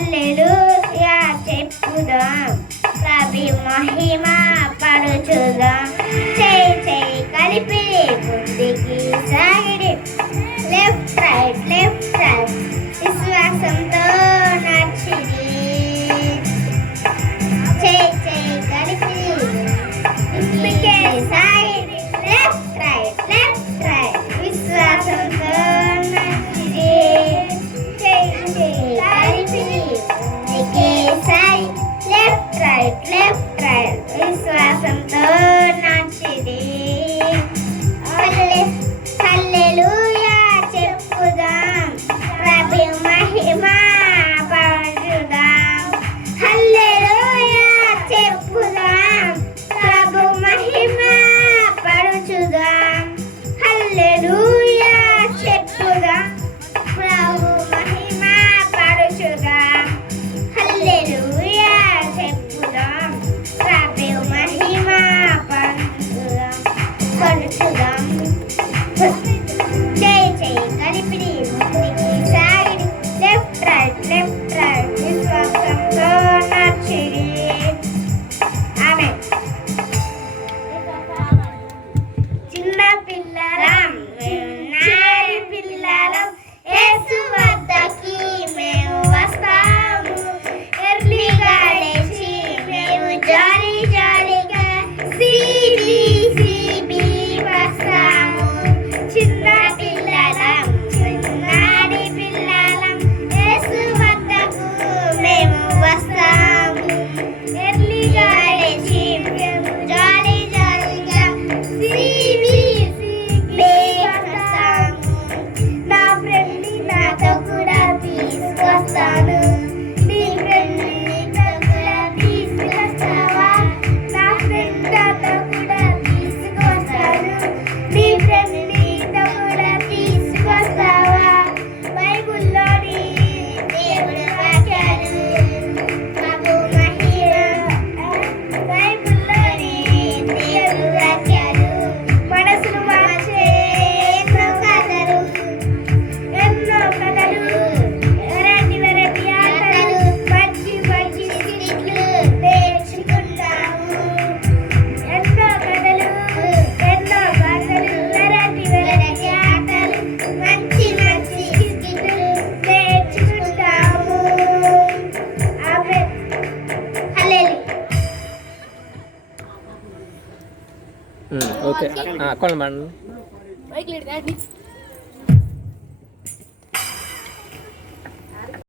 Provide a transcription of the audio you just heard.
హల్లెలూయా చెప్పుదాం, ప్రభు మహిమ పరుచుదాం. చేయి చేయి కలిపి ముందుకి సాగిడి, లెఫ్ట్ రైట్ విశ్వాసంతో నడిచిడి. చేయి చేయి కలిపి ముందుకే సాగిడి, లెఫ్ట్ రైట్ విశ్వాసంతో నడిచిడి. చేయి చేయి కలిపి ముందుకే సాగి, లెఫ్ట్ రైట్ విశ్వాసంతో నడిచిడి. హల్లెలూయా చెప్పుదాం, ప్రభు మహిమ పరుచుదాం. హల్లెలూయా చెప్పుదాం, ప్రభు మహిమ పరుచుదాం. హల్లెలూయా చెప్పుదాం, ప్రభు మహిమ పరుచుదాం. హల్లెలూయా చెప్పుదాం, ప్రభు మహిమ పరుచుదాం. చేయి చేయి కలిపిడి ముందుకి సాగిడి, లెఫ్ట్ రైట్ విశ్వాసంతో నడిచిడి. ఆమేన్. చిన్న పిల్లలం చిన్నారి పిల్లలం, యేసు వద్దకి మేము వస్తాము. ఎర్లీగా లేచి మేము జాలీగా సిబి వస్తాము. చిన్న పిల్లలం చిన్నారి పిల్లలం, యేసు వద్దకు మేము వస్తాము. ఎర్లీగా లేచి మేము జాలీగా సిబి వస్తాము. నా ఫ్రెండ్ని నాతో కూడా తీసుకొస్తాను. నీ ఫ్రెండ్ని నీతో కూడా తీసుకొస్తావా? నా ఫ్రెండ్ నాతో కూడా తీసుకొస్తాను. నీ ఫ్రెండ్ నీతో కూడా తీసుకొస్తావా? బైబిల్లోని దేవుడి వాక్యాలు, ప్రభు మహిమ, బైబిల్లోని దేవుడి వాక్యాలు, మనసును మార్చే ఎన్నో కథలు, వెరైటీ ఆటలు, మంచి స్కిట్లు నేర్చుకుంటాము. ఎన్నో కథలు, వెరైటీ ఆటలు, మంచి స్కిట్లు నేర్చుకుంటాము. ఆమేన్. హల్లెలూయా. ఓకే. కొనమండి.